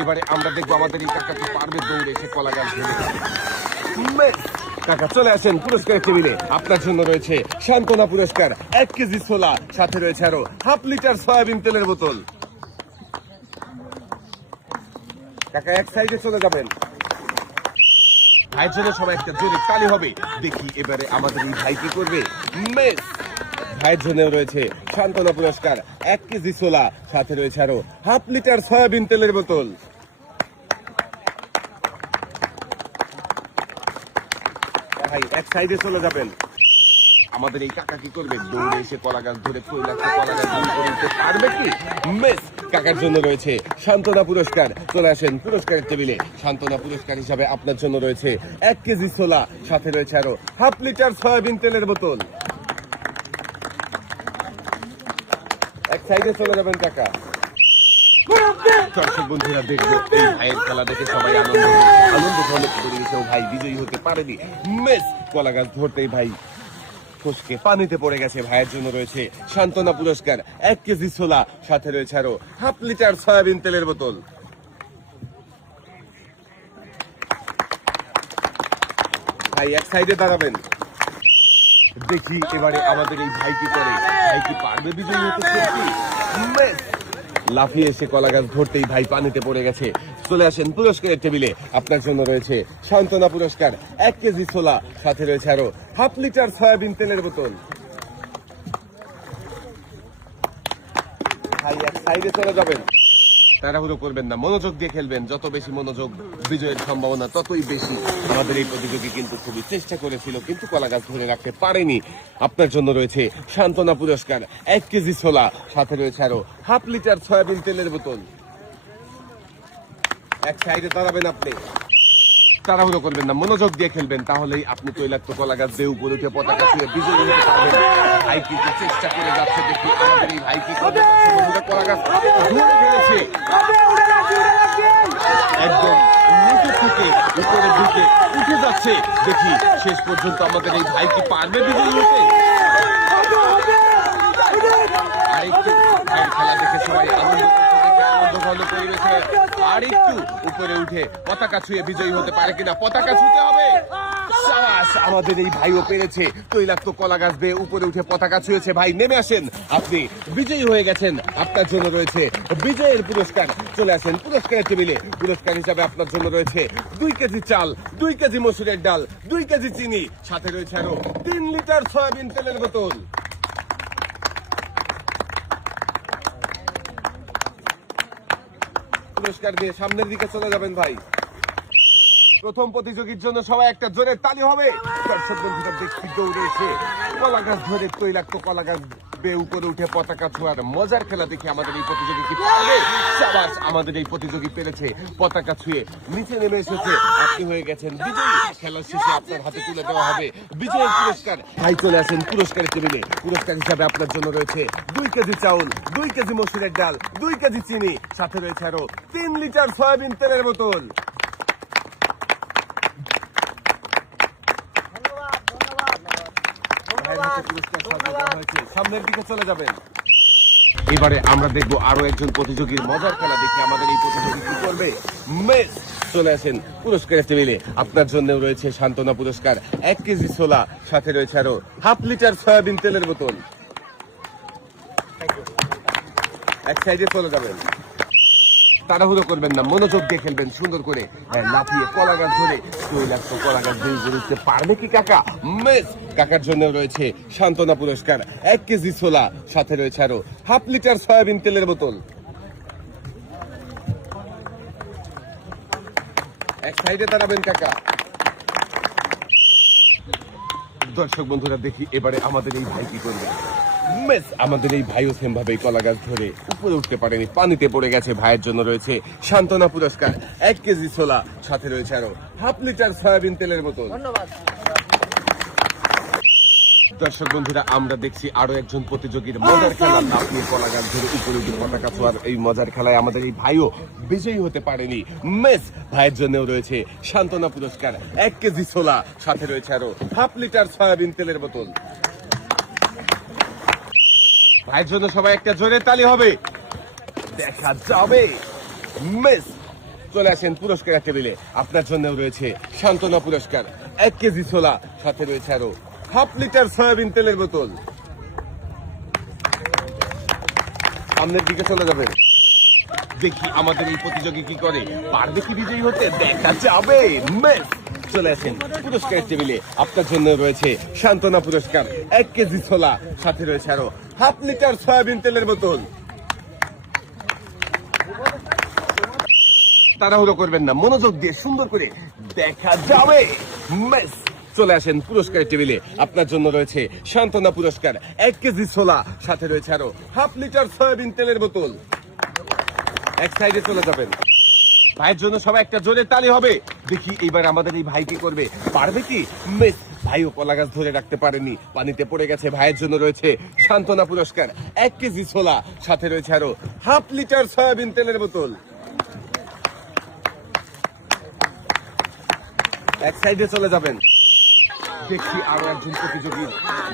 এবারে আমরা দেখবো আমাদের এই কাকাকে পারবে দৌড়ে এসে কলা গাছ ধরে। কাকা চলে আসেন পুরস্কারের টেবিলে। আপনার জন্য রয়েছে সান্ত্বনা পুরস্কার, 1 কেজি ছোলা, সাথে রয়েছে আরো হাফ লিটার সয়াবিন তেলের বোতল। কাকা এক সাইডে চলে যাবেন। ভাইয়ের জন্য সবাই একটা জোরে তালি হবে। দেখি এবারে আমাদের এই ভাই কি করবে। মেস ভাইয়ের জন্য রয়েছে সান্ত্বনা পুরস্কার, 1 কেজি ছোলা, সাথে রয়েছে আরো হাফ লিটার সয়াবিন তেলের বোতল। ভাই এক সাইডে চলে যাবেন। আমাদের এই কাকা কি করবে, দৌড়ে এসে কলা গাছ ধরে কলা গাছ ধরে পারবে কি। মেস কাকার জন্য রয়েছে সান্ত্বনা পুরস্কার। চলে আসেন পুরস্কারের টেবিলে। সান্ত্বনা পুরস্কার হিসাবে আপনার জন্য রয়েছে 1 কেজি ছোলা, সাথে রয়েছে আরো হাফ লিটার সয়াবিন তেলের বোতল। এক সাইডে চলে যাবেন কাকা। দর্শক বন্ধুরা দেখবো এই ভাইয়ের খেলা দেখে সবাই আনন্দ পরিবেশেও ভাই বিজয়ী হতে পারেনি। মেস কলা গাছ ধরতেই ভাই ফসকে পানিতে পড়ে গেছে। ভাইয়ের জন্য রয়েছে সান্ত্বনা পুরস্কার, 1 কেজি ছোলা, সাথে রয়েছে আরো হাফ লিটার সয়াবিন তেলের বোতল। ভাই এক সাইডে দাঁড়াবেন। দেখি এবারে আমাদের এই ভাই কি করে, ভাই কি পারবে বিজয়ী হতে। লাফিয়ে এসে কলা গাছ ধরতেই ভাই পানিতে পড়ে গেছে। চলে আসেন পুরস্কারের টেবিলে। আপনার জন্য রয়েছে সান্ত্বনা পুরস্কার, 1 কেজি ছোলা, সাথে রয়েছে আরো হাফ লিটার সয়াবিন তেলের বোতল। ভাই এক সাইডে চলে যাবেন। তাড়াহুড়ো করবেন না, মনোযোগ দিয়ে খেলবেন। যত বেশি মনোযোগ, বিজয়ের সম্ভাবনা ততই বেশি। আমাদের এই প্রতিযোগী কিন্তু খুবই চেষ্টা করেছিল, কিন্তু কলা গাছ ধরে রাখতে পারেনি। আপনার জন্য রয়েছে সান্ত্বনা পুরস্কার, 1 কেজি ছোলা, সাথে রয়েছে আরো হাফ লিটার সয়াবিন তেলের বোতল। এক সাইডে দাঁড়াবেন আপনি। তাড়াহুড়ো করবেন না, মনোযোগ দিয়ে খেলবেন। তাহলেই আপনি তৈলাক্ত কলা গাছ দিয়ে উপরে উঠে পতাকা ছুঁয়ে বিজয়ী হতে পারবেন। ভাই কিন্তু চেষ্টা করে যাচ্ছে। দেখি আমাদের এই ভাই কি করবে। কলা গাছ ধরে ফেলেছে, একদম নিচে থেকে উপরে ঢুকে উঠে যাচ্ছে। দেখি শেষ পর্যন্ত আমাদের এই ভাই কি পারবে বিজয়ী হতে। আরেকটু ভাইয়ের খেলা দেখে সবাই আনন্দ পরিবেশে আরেকটু উপরে উঠে পতাকা ছুঁয়ে বিজয়ী হতে পারে কিনা। পতাকা ছুঁতে হবে। আমাদের এই ভাইও পেরেছে। তৈলাক্ত কলা গাছ বেয়ে উপরে উঠে পতাকা ছুঁয়েছে। ভাই নেমে আসেন, আপনি বিজয়ী হয়ে গেছেন। আপনার জন্য রয়েছে বিজয়ের পুরস্কার। চলে আসেন পুরস্কারের টেবিলে। পুরস্কার হিসাবে আপনার জন্য রয়েছে 2 কেজি চাল, 2 কেজি মসুরের ডাল, 2 কেজি চিনি, সাথে রয়েছে আরো 3 লিটার সয়াবিন তেলের বোতল। পুরস্কার দিয়ে সামনের দিকে চলে যাবেন ভাই। প্রথম প্রতিযোগীর জন্য সবাই একটা জোরে তালি হবে। দর্শক বন্ধুরা দেখছি দৌড়ে এসে কলা গাছ ধরে তৈলাক্ত কলা গাছ বেয়ে উপরে উঠে পতাকা ছোঁয়ার মজার খেলা দেখে আমাদের এই প্রতিযোগী কি পারবে। শাবাশ, আমাদের এই প্রতিযোগী পেরেছে। পতাকা ছুঁয়ে নিচে নেমে এসেছে। আপনি হয়ে গেছেন বিজয়ী। খেলার শেষে আপনার হাতে তুলে দেওয়া হবে বিজয়ের পুরস্কার। ভাই চলে আসেন পুরস্কারের টেবিলে। পুরস্কার হিসাবে আপনার জন্য রয়েছে 2 কেজি চাউল, 2 কেজি মসুরের ডাল, 2 কেজি চিনি, সাথে রয়েছে আরো 3 লিটার সয়াবিন তেলের বোতল। সামনের দিকে চলে যাবেন। এবারে আমরা দেখবো আরো একজন প্রতিযোগীর মজার খেলা দেখে আমাদের এই প্রতিযোগী কি করবে। মেস চলে আসেন পুরস্কারের টেবিলে। আপনার জন্য রয়েছে সান্ত্বনা পুরস্কার, 1 কেজি ছোলা, সাথে রয়েছে আরো হাফ লিটার সয়াবিন তেলের বোতল। এক সাইডে চলে যাবেন। তাড়াহুড়ো করবেন না, মনোযোগ দিয়ে খেলবেন সুন্দর করে। লাফিয়ে কলা গাছ ধরে তৈলাক্ত কলা গাছ দিয়ে উঠতে পারবে কি কাকা। মেস কাকার জন্য রয়েছে সান্ত্বনা পুরস্কার, 1 কেজি ছোলা, সাথে রয়েছে আরো হাফ লিটার সয়াবিন তেলের বোতল। এক সাইডে দাঁড়াবেন কাকা। দর্শক বন্ধুরা দেখি এবারে আমাদের এই ভাই কি করবে। মেস আমাদের এই ভাইও সেম ভাবে কলা গাছ ধরে উপরে উঠতে পারেনি, পানিতে পড়ে গেছে। ভাইয়ের জন্য রয়েছে সান্ত্বনা পুরস্কার, 1 কেজি ছোলা, সাথে রয়েছে আরো হাফ লিটার সয়াবিন তেলের বোতল। ধন্যবাদ। দর্শক বন্ধুরা আমরা দেখছি আরো একজন প্রতিযোগীর মজার খেলা। আপনি কলা গাছ ধরে উপরে উঠে পতাকা ছোঁয়ার এই মজার খেলায় আমাদের এই ভাইও বিজয়ী হতে পারেনি। মেস ভাইয়ের জন্য রয়েছে সান্ত্বনা পুরস্কার, 1 কেজি ছোলা, সাথে রয়েছে আরো হাফ লিটার সয়াবিন তেলের বোতল। ভাইয়ের জন্য সবাই একটা জোরে তালি হবে। দেখা যাবে। মেস চলে আসেন পুরস্কারের টেবিলে। আপনার জন্য রয়েছে সান্ত্বনা পুরস্কার, 1 কেজি ছোলা, সাথে রয়েছে আরো হাফ লিটার সয়াবিন তেলের বোতল। সামনের দিকে চলে যাবেন, দেখি আমাদের এই প্রতিযোগী কি করে, পারবে কি বিজয়ী হতে, দেখা যাবে। মেস চলে আসেন পুরস্কারের টেবিলে। আপনার জন্য রয়েছে সান্ত্বনা পুরস্কার, 1 কেজি ছোলা, সাথে রয়েছে আরো হাফ লিটার সয়াবিন তেলের বোতল। তাড়াহুড়ো করবেন না, মনোযোগ দিয়ে সুন্দর করে দেখা যাবে। মেস চলে আসেন পুরস্কারের টেবিলে। আপনার জন্য রয়েছে সান্ত্বনা পুরস্কার, 1 কেজি ছোলা, সাথে রয়েছে আরো হাফ লিটার সয়াবিন তেলের বোতল। এক সাইডে চলে যাবেন, ভাইয়ের জন্য সবাই একটা জোরে তালি হবে। দেখি এইবার আমাদের এই ভাই কি করবে, পারবে কি। মেস ভাইও কলা গাছ ধরে রাখতে পারেনি, পানিতে পড়ে গেছে। ভাইয়ের জন্য রয়েছে সান্ত্বনা পুরস্কার, 1 কেজি ছোলা, সাথে রয়েছে আরো হাফ লিটার সয়াবিন তেলের বোতল। এক সাইডে চলে যাবেন, দেখি আরো একজন প্রতিযোগী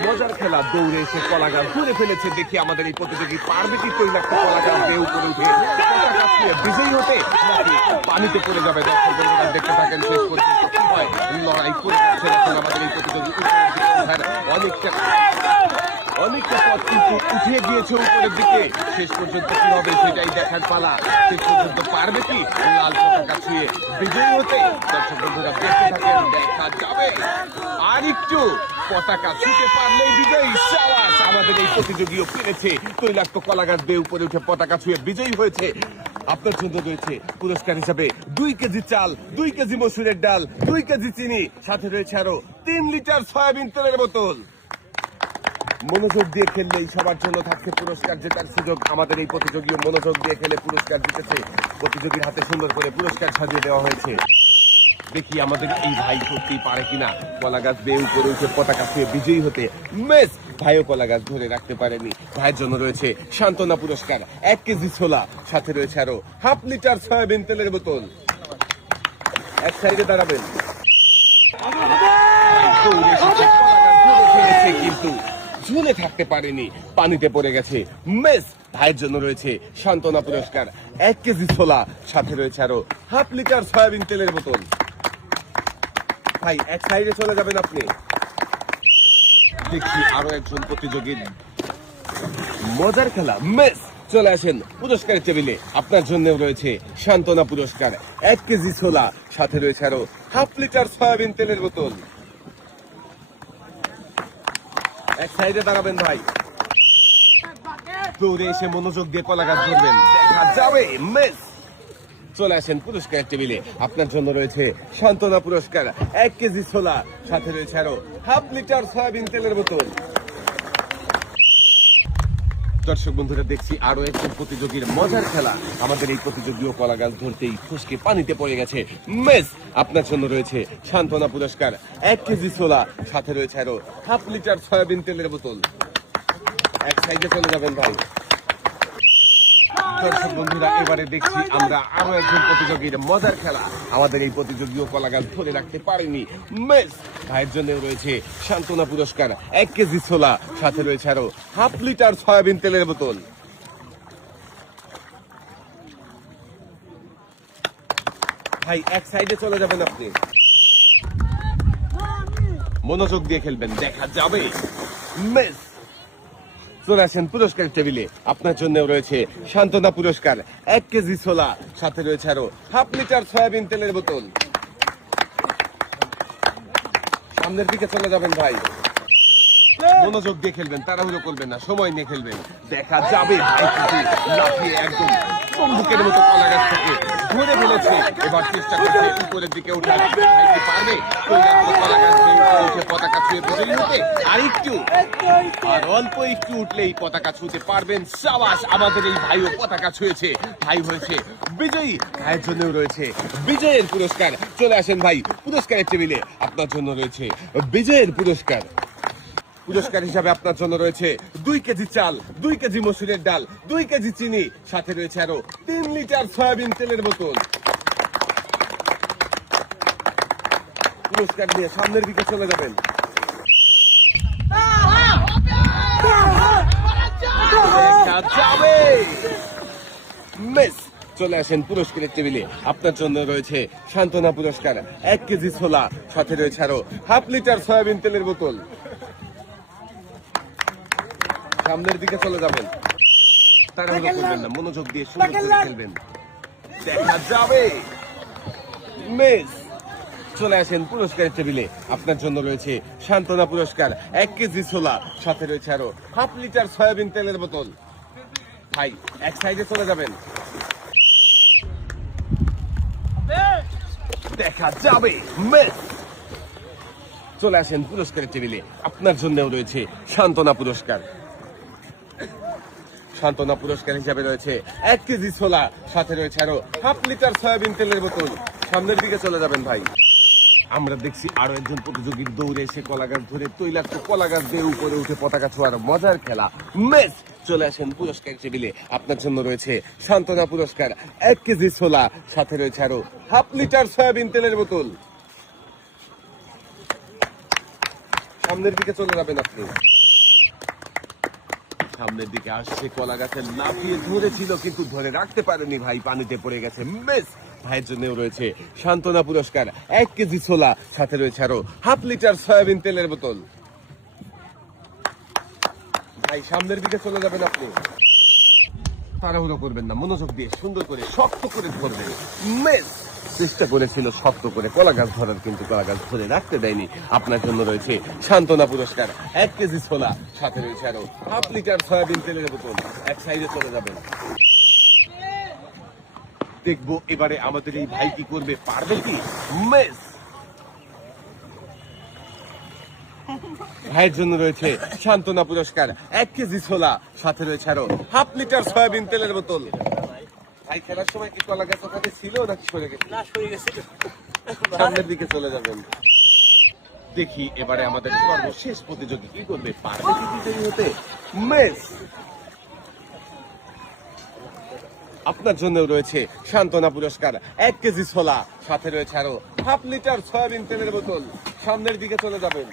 মজার খেলা, দৌড়ে এসে কলা গাছ ধরে ফেলেছে। দেখি আমাদের এই প্রতিযোগী পারবে কি তৈলাক্ত কলা গাছ দিয়ে উপরে উঠে বিজয়ী হতে, নাকি পানিতে পড়ে যাবে। দর্শক বন্ধুরা দেখতে থাকেন শেষ পর্যন্ত কি হয়। লড়াই করে এখন আমাদের এই প্রতিযোগী অনেকটা পথ কিন্তু উঠিয়ে গিয়েছে উপরের দিকে। শেষ পর্যন্ত কি হবে সেটাই দেখার পালা। শেষ পর্যন্ত পারবে কি লাল পতাকা ছুঁয়ে বিজয়ী হতে। দর্শক বন্ধুরা দেখতে থাকেন, দেখা যাবে। আর একটু পতাকা ছুঁতে পারলেই বিজয়ী। সাবাস, আমাদের এই প্রতিযোগীও পেরেছে তৈলাক্ত কলা গাছ দিয়ে উপরে উঠে পতাকা ছুঁয়ে বিজয়ী হয়েছে। আপনার জন্য রয়েছে পুরস্কার হিসাবে 2 কেজি চাল, 2 কেজি মসুরের ডাল, 2 কেজি চিনি, সাথে রয়েছে আরো 3 লিটার সয়াবিন তেলের বোতল। মনোযোগ দিয়ে খেললেই সবার জন্য থাকছে পুরস্কার জেতার সুযোগ। আমাদের এই প্রতিযোগীও মনোযোগ দিয়ে খেলে পুরস্কার জিতেছে। প্রতিযোগীর হাতে সুন্দর করে পুরস্কার সাজিয়ে দেওয়া হয়েছে। দেখি আমাদের এই ভাই করতেই পারে কিনা কলা গাছ বেয়ে উপরে উঠে পতাকা ছুঁয়ে বিজয়ী হতে। মেস ভাইও কলা গাছ ধরে রাখতে পারেনি। ভাইয়ের জন্য রয়েছে সান্ত্বনা পুরস্কার, 1 কেজি ছোলা, সাথে রয়েছে আরো হাফ লিটার সয়াবিন তেলের বোতল। এক সাইডে দাঁড়াবেন, কিন্তু ঝুলে থাকতে পারেনি, পানিতে পড়ে গেছে। মেস ভাইয়ের জন্য রয়েছে সান্ত্বনা পুরস্কার, 1 কেজি ছোলা, সাথে রয়েছে আরো হাফ লিটার সয়াবিন তেলের বোতল। ভাই এক সাইডে চলে যাবেন আপনি, দেখি আরো একজন প্রতিযোগীর মজার খেলা। মেস চলে আসেন পুরস্কারের টেবিলে। আপনার জন্য রয়েছে সান্ত্বনা পুরস্কার, 1 কেজি ছোলা, সাথে রয়েছে আরো হাফ লিটার সয়াবিন তেলের বোতল। এক সাইডে দাঁড়াবেন ভাই, দৌড়ে এসে মনোযোগ দিয়ে কলা গাছ ধরবেন, দেখা যাবে। মেস চলে আসেন পুরস্কারের টেবিলে। আপনার জন্য রয়েছে সান্ত্বনা পুরস্কার, 1 কেজি ছোলা, সাথে রয়েছে আরো হাফ লিটার সয়াবিন তেলের বোতল। দর্শক বন্ধুরা দেখছি আরো একজন প্রতিযোগীর মজার খেলা। আমাদের এই প্রতিযোগীও কলা গাছ ধরতেই ফুসকে পানিতে পড়ে গেছে। মেস আপনার জন্য রয়েছে সান্ত্বনা পুরস্কার, 1 কেজি ছোলা, সাথে রয়েছে আরো হাফ লিটার সয়াবিন তেলের বোতল। এক সাইডে চলে যাবেন ভাই। দর্শক বন্ধুরা এবারে দেখছি আমরা আরো একজন প্রতিযোগীর মজার খেলা। আমাদের এই প্রতিযোগীও কলা গাছ ধরে রাখতে পারেনি। মেস ভাইয়ের জন্য রয়েছে সান্ত্বনা পুরস্কার, 1 কেজি ছোলা, সাথে রয়েছে আরো হাফ লিটার সয়াবিন তেলের বোতল। ভাই এক সাইডে চলে যাবেন আপনি, মনোযোগ দিয়ে খেলবেন, দেখা যাবে। মেস চলে আসেন পুরস্কার টেবিলে। আপনার জন্য রয়েছে সান্ত্বনা পুরস্কার, 1 কেজি ছোলা, সাথে রয়েছে আরো হাফ লিটার সয়াবিন তেলের বোতল। সামনের দিকে চলে যাবেন ভাই, মনোযোগ দিয়ে খেলবেন, তাড়াহুড়ো করবেন না, সময় নিয়ে খেলবেন, দেখা যাবে। ভাই কিন্তু লাফিয়ে একদম বন্দুকের মতো কলা গাছ থেকে ধরে ফেলেছে। এবার চেষ্টা করছে উপরের দিকে ওঠার। ভাই কি পারবে কলা গাছ উঠে পতাকা ছুঁয়ে বিজয়ী হতে? আর অল্প একটু উঠলেই পতাকা ছুঁতে পারবেন। সাবাস, আমাদের এই ভাইও পতাকা ছুঁয়েছে, ভাই হয়েছে বিজয়ী। ভাইয়ের জন্য রয়েছে বিজয়ের পুরস্কার। চলে আসেন ভাই পুরস্কারের টেবিলে। আপনার জন্য রয়েছে বিজয়ের পুরস্কার। পুরস্কার হিসাবে আপনার জন্য রয়েছে 2 কেজি চাল, 2 কেজি মসুরের ডাল, 2 কেজি চিনি, সাথে রয়েছে আরো 3 লিটার সয়াবিন তেলের বোতল। পুরস্কার নিয়ে সামনের দিকে চলে যাবেন। মেস চলে আসেন পুরস্কারের টেবিলে। আপনার জন্য রয়েছে সান্ত্বনা পুরস্কার, 1 কেজি ছোলা, সাথে রয়েছে আরো হাফ লিটার সয়াবিন তেলের বোতল। সামনের দিকে চলে যাবেন, তাড়াহুড়ো করবেন না, মনোযোগ দিয়ে সুন্দর করে খেলবেন। দেখা যাবে মিস। চলে আসেন পুরস্কারের টেবিলে। আপনার জন্য রয়েছে সান্ত্বনা পুরস্কার, 1 কেজি ছোলা, সাথে রয়েছে আরো হাফ লিটার সয়াবিন তেলের বোতল। ভাই এক সাইডে চলে যাবেন, দেখা যাবে মিস। চলে আসেন পুরস্কারের টেবিলে। আপনার জন্যও রয়েছে সান্ত্বনা পুরস্কার। সান্ত্বনা পুরস্কার হিসাবে রয়েছে 1 কেজি ছোলা, সাথে রয়েছে আরো হাফ লিটার সয়াবিন তেলের বোতল। সামনের দিকে চলে যাবেন ভাই। আমরা দেখছি আরো একজন প্রতিযোগীর দৌড়ে এসে কলা গাছ ধরে তৈলাক্ত কলা গাছ দিয়ে উপরে উঠে পতাকা ছোঁয়ার মজার খেলা মেস। চলে আসেন পুরস্কার টেবিলে। আপনার জন্য রয়েছে সান্ত্বনা পুরস্কার, 1 কেজি ছোলা, সাথে রয়েছে আরো হাফ লিটার সয়াবিন তেলের বোতল। সামনের দিকে চলে যাবেন আপনি। সামনের দিকে আসছে, কলা গাছের লাফিয়ে ধরেছিল কিন্তু ধরে রাখতে পারেনি ভাই, পানিতে পড়ে গেছে মিস। ভাইয়ের জন্যও রয়েছে সান্ত্বনা পুরস্কার, 1 কেজি ছোলা, সাথে রয়েছে আরো হাফ লিটার সয়াবিন তেলের বোতল। ভাই সামনের দিকে চলে যাবেন আপনি, তাড়াহুড়ো করবেন না, মনোযোগ দিয়ে সুন্দর করে শক্ত করে ধরবেন মিস। চেষ্টা করেছিল শক্ত করে কলা গাছ ধরার, কিন্তু কলা গাছ ধরে রাখতে দেয়নি। আপনার জন্য রয়েছে সান্ত্বনা পুরস্কার, 1 কেজি ছোলা, সাথে রয়েছে আরো হাফ লিটার সয়াবিন তেলের বোতল। এক সাইডে চলে যাবেন। দেখবো এবারে আমাদের এই ভাই কি করবে, পারবে কি মিস। ভাইয়ের জন্য রয়েছে সান্ত্বনা পুরস্কার, 1 কেজি ছোলা, সাথে রয়েছে আরো হাফ লিটার সয়াবিন তেলের বোতল। ভাই খেলার সময় কি কলা গাছ ওখানে ছিল নাকি সরে গেছে? না, সরে গেছে। সামনের দিকে চলে যাবেন। দেখি এবারে আমাদের সর্বশেষ প্রতিযোগী কি করবে, পারবে কি বিজয়ী হতে মিস। আপনার জন্য রয়েছে সান্ত্বনা পুরস্কার, 1 কেজি ছোলা, সাথে রয়েছে আরো হাফ লিটার সয়াবিন তেলের বোতল। সামনের দিকে চলে যাবেন।